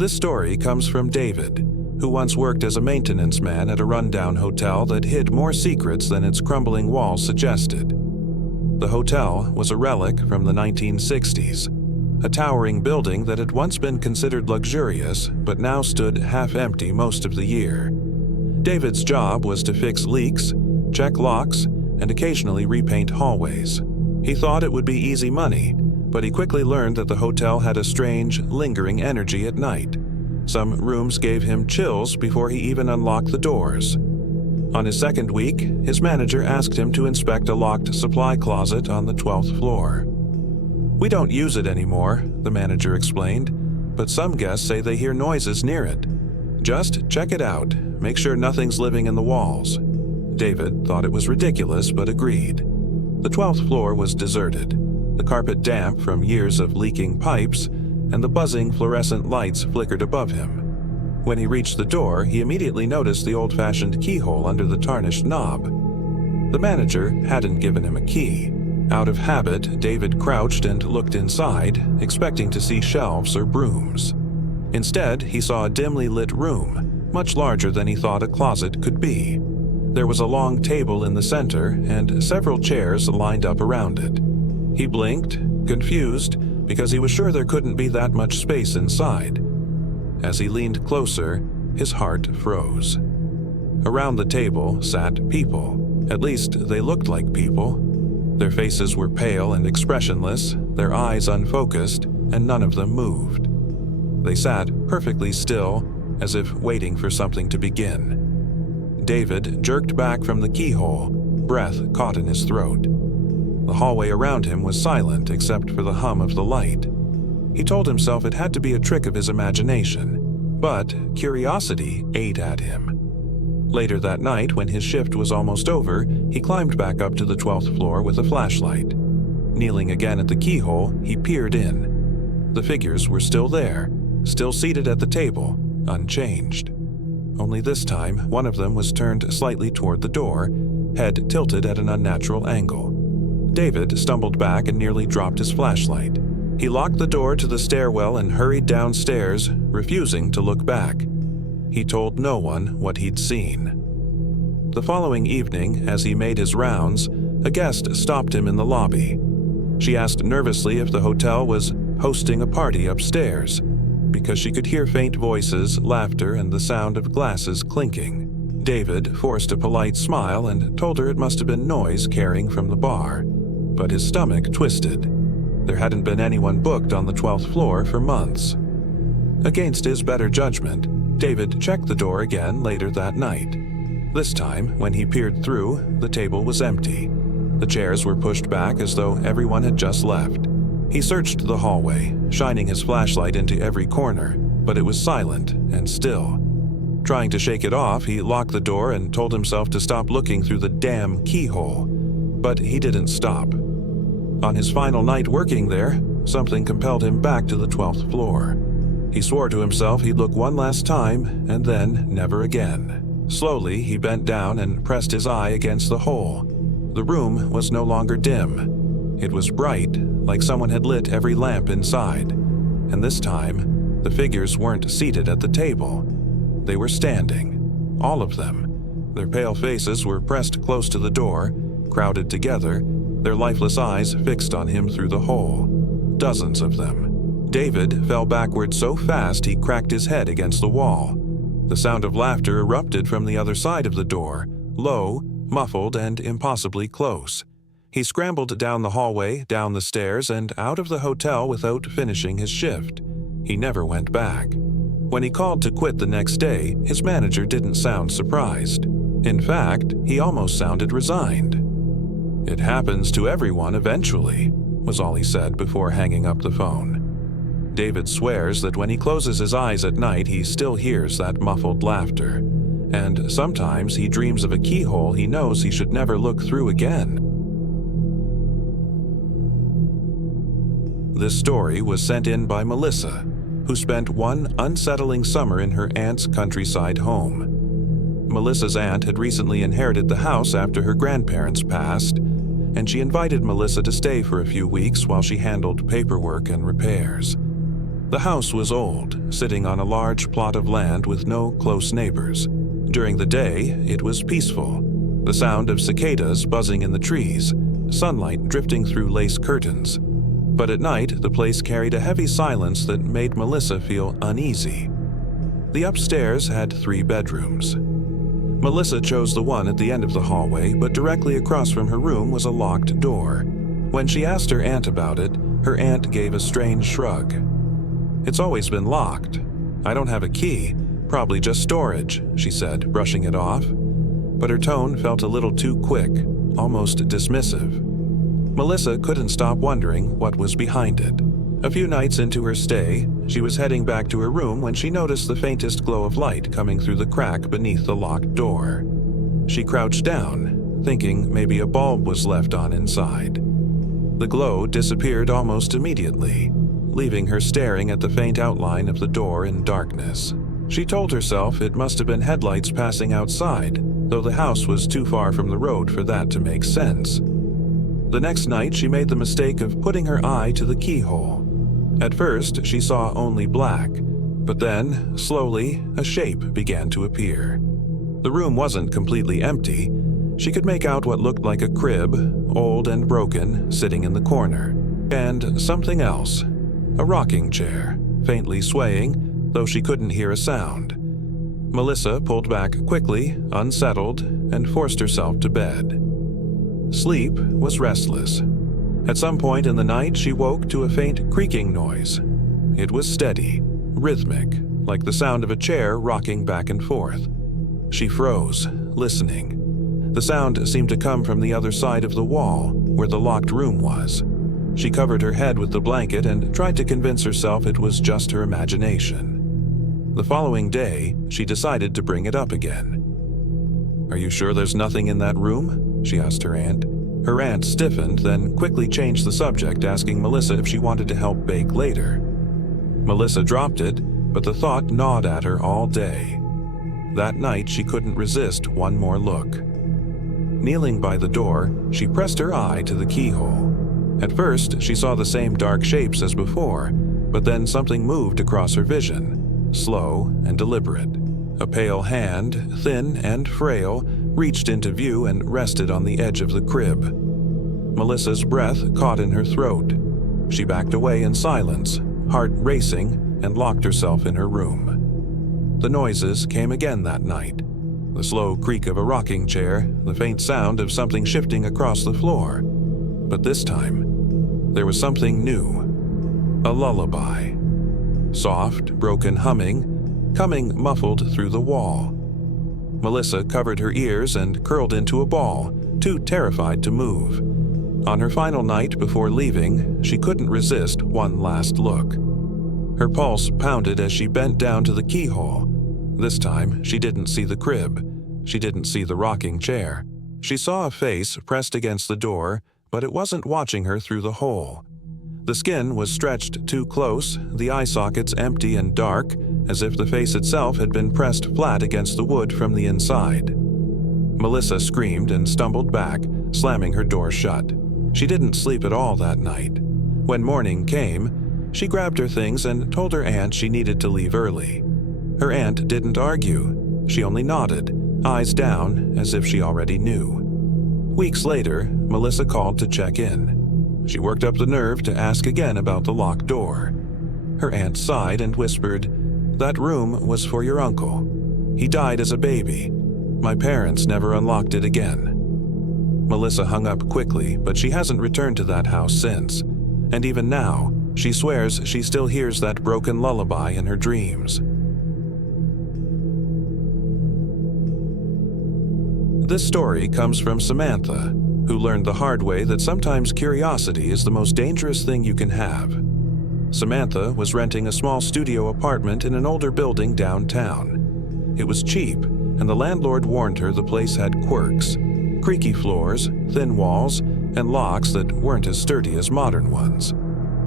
This story comes from David, who once worked as a maintenance man at a rundown hotel that hid more secrets than its crumbling walls suggested. The hotel was a relic from the 1960s, a towering building that had once been considered luxurious but now stood half-empty most of the year. David's job was to fix leaks, check locks, and occasionally repaint hallways. He thought it would be easy money, but he quickly learned that the hotel had a strange, lingering energy at night. Some rooms gave him chills before he even unlocked the doors. On his second week, his manager asked him to inspect a locked supply closet on the 12th floor. "We don't use it anymore," the manager explained, "but some guests say they hear noises near it. Just check it out, make sure nothing's living in the walls." David thought it was ridiculous but agreed. The 12th floor was deserted, the carpet damp from years of leaking pipes, and the buzzing fluorescent lights flickered above him. When he reached the door, he immediately noticed the old-fashioned keyhole under the tarnished knob. The manager hadn't given him a key. Out of habit, David crouched and looked inside, expecting to see shelves or brooms. Instead, he saw a dimly lit room, much larger than he thought a closet could be. There was a long table in the center and several chairs lined up around it. He blinked, confused, because he was sure there couldn't be that much space inside. As he leaned closer, his heart froze. Around the table sat people. At least they looked like people. Their faces were pale and expressionless, their eyes unfocused, and none of them moved. They sat perfectly still, as if waiting for something to begin. David jerked back from the keyhole, breath caught in his throat. The hallway around him was silent except for the hum of the light. He told himself it had to be a trick of his imagination, but curiosity ate at him. Later that night, when his shift was almost over, he climbed back up to the 12th floor with a flashlight. Kneeling again at the keyhole, he peered in. The figures were still there, still seated at the table, unchanged. Only this time, one of them was turned slightly toward the door, head tilted at an unnatural angle. David stumbled back and nearly dropped his flashlight. He locked the door to the stairwell and hurried downstairs, refusing to look back. He told no one what he'd seen. The following evening, as he made his rounds, a guest stopped him in the lobby. She asked nervously if the hotel was hosting a party upstairs, because she could hear faint voices, laughter, and the sound of glasses clinking. David forced a polite smile and told her it must have been noise carrying from the bar, but his stomach twisted. There hadn't been anyone booked on the 12th floor for months. Against his better judgment, David checked the door again later that night. This time, when he peered through, the table was empty. The chairs were pushed back as though everyone had just left. He searched the hallway, shining his flashlight into every corner, but it was silent and still. Trying to shake it off, he locked the door and told himself to stop looking through the damn keyhole. But he didn't stop. On his final night working there, something compelled him back to the 12th floor. He swore to himself he'd look one last time, and then never again. Slowly, he bent down and pressed his eye against the hole. The room was no longer dim. It was bright, like someone had lit every lamp inside. And this time, the figures weren't seated at the table. They were standing, all of them. Their pale faces were pressed close to the door, crowded together, their lifeless eyes fixed on him through the hole. Dozens of them. David fell backward so fast he cracked his head against the wall. The sound of laughter erupted from the other side of the door, low, muffled, and impossibly close. He scrambled down the hallway, down the stairs, and out of the hotel without finishing his shift. He never went back. When he called to quit the next day, his manager didn't sound surprised. In fact, he almost sounded resigned. "It happens to everyone eventually," was all he said before hanging up the phone. David swears that when he closes his eyes at night, he still hears that muffled laughter. And sometimes he dreams of a keyhole he knows he should never look through again. This story was sent in by Melissa, who spent one unsettling summer in her aunt's countryside home. Melissa's aunt had recently inherited the house after her grandparents passed, and she invited Melissa to stay for a few weeks while she handled paperwork and repairs. The house was old, sitting on a large plot of land with no close neighbors. During the day, it was peaceful. The sound of cicadas buzzing in the trees, sunlight drifting through lace curtains. But at night, the place carried a heavy silence that made Melissa feel uneasy. The upstairs had 3 bedrooms. Melissa chose the one at the end of the hallway, but directly across from her room was a locked door. When she asked her aunt about it, her aunt gave a strange shrug. "It's always been locked. I don't have a key. Probably just storage," she said, brushing it off. But her tone felt a little too quick, almost dismissive. Melissa couldn't stop wondering what was behind it. A few nights into her stay, she was heading back to her room when she noticed the faintest glow of light coming through the crack beneath the locked door. She crouched down, thinking maybe a bulb was left on inside. The glow disappeared almost immediately, leaving her staring at the faint outline of the door in darkness. She told herself it must have been headlights passing outside, though the house was too far from the road for that to make sense. The next night, she made the mistake of putting her eye to the keyhole. At first, she saw only black, but then, slowly, a shape began to appear. The room wasn't completely empty. She could make out what looked like a crib, old and broken, sitting in the corner. And something else. A rocking chair, faintly swaying, though she couldn't hear a sound. Melissa pulled back quickly, unsettled, and forced herself to bed. Sleep was restless. At some point in the night, she woke to a faint creaking noise. It was steady, rhythmic, like the sound of a chair rocking back and forth. She froze, listening. The sound seemed to come from the other side of the wall, where the locked room was. She covered her head with the blanket and tried to convince herself it was just her imagination. The following day, she decided to bring it up again. "Are you sure there's nothing in that room?" she asked her aunt. Her aunt stiffened, then quickly changed the subject, asking Melissa if she wanted to help bake later. Melissa dropped it, but the thought gnawed at her all day. That night, she couldn't resist one more look. Kneeling by the door, she pressed her eye to the keyhole. At first, she saw the same dark shapes as before, but then something moved across her vision, slow and deliberate. A pale hand, thin and frail, reached into view and rested on the edge of the crib. Melissa's breath caught in her throat. She backed away in silence, heart racing, and locked herself in her room. The noises came again that night. The slow creak of a rocking chair, the faint sound of something shifting across the floor. But this time, there was something new. A lullaby. Soft, broken humming, coming muffled through the wall. Melissa covered her ears and curled into a ball, too terrified to move. On her final night before leaving, she couldn't resist one last look. Her pulse pounded as she bent down to the keyhole. This time, she didn't see the crib. She didn't see the rocking chair. She saw a face pressed against the door, but it wasn't watching her through the hole. The skin was stretched too close, the eye sockets empty and dark, as if the face itself had been pressed flat against the wood from the inside. Melissa screamed and stumbled back, slamming her door shut. She didn't sleep at all that night. When morning came, she grabbed her things and told her aunt she needed to leave early. Her aunt didn't argue. She only nodded, eyes down, as if she already knew. Weeks later, Melissa called to check in. She worked up the nerve to ask again about the locked door. Her aunt sighed and whispered, "That room was for your uncle. He died as a baby. My parents never unlocked it again." Melissa hung up quickly, but she hasn't returned to that house since. And even now, she swears she still hears that broken lullaby in her dreams. This story comes from Samantha, who learned the hard way that sometimes curiosity is the most dangerous thing you can have. Samantha was renting a small studio apartment in an older building downtown. It was cheap, and the landlord warned her the place had quirks: creaky floors, thin walls, and locks that weren't as sturdy as modern ones.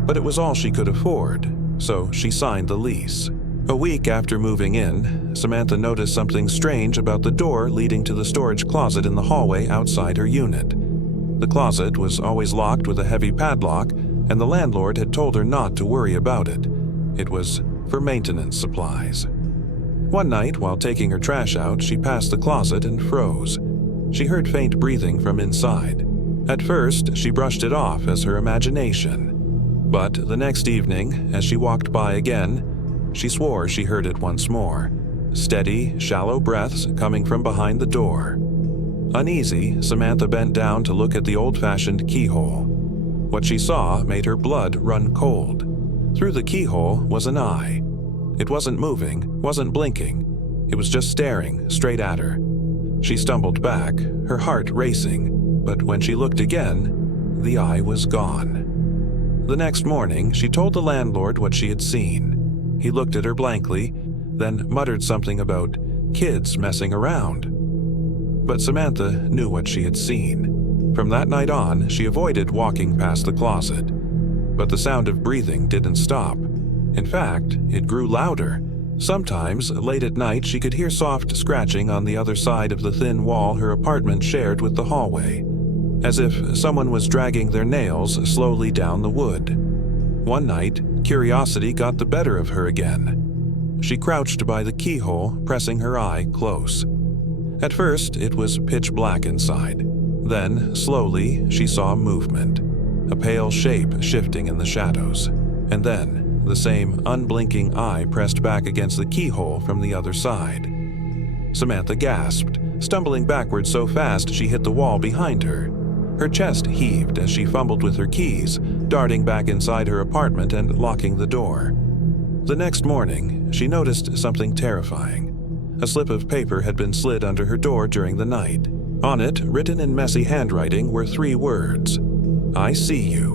But it was all she could afford, so she signed the lease. A week after moving in, Samantha noticed something strange about the door leading to the storage closet in the hallway outside her unit. The closet was always locked with a heavy padlock, and the landlord had told her not to worry about it. It was for maintenance supplies. One night, while taking her trash out, she passed the closet and froze. She heard faint breathing from inside. At first, she brushed it off as her imagination. But the next evening, as she walked by again, she swore she heard it once more. Steady, shallow breaths coming from behind the door. Uneasy, Samantha bent down to look at the old-fashioned keyhole. What she saw made her blood run cold. Through the keyhole was an eye. It wasn't moving, wasn't blinking. It was just staring straight at her. She stumbled back, her heart racing, but when she looked again, the eye was gone. The next morning, she told the landlord what she had seen. He looked at her blankly, then muttered something about kids messing around. But Samantha knew what she had seen. From that night on, she avoided walking past the closet. But the sound of breathing didn't stop. In fact, it grew louder. Sometimes, late at night, she could hear soft scratching on the other side of the thin wall her apartment shared with the hallway, as if someone was dragging their nails slowly down the wood. One night, curiosity got the better of her again. She crouched by the keyhole, pressing her eye close. At first, it was pitch black inside. Then, slowly, she saw movement, a pale shape shifting in the shadows, and then the same unblinking eye pressed back against the keyhole from the other side. Samantha gasped, stumbling backward so fast she hit the wall behind her. Her chest heaved as she fumbled with her keys, darting back inside her apartment and locking the door. The next morning, she noticed something terrifying. A slip of paper had been slid under her door during the night. On it, written in messy handwriting, were 3 words: "I see you."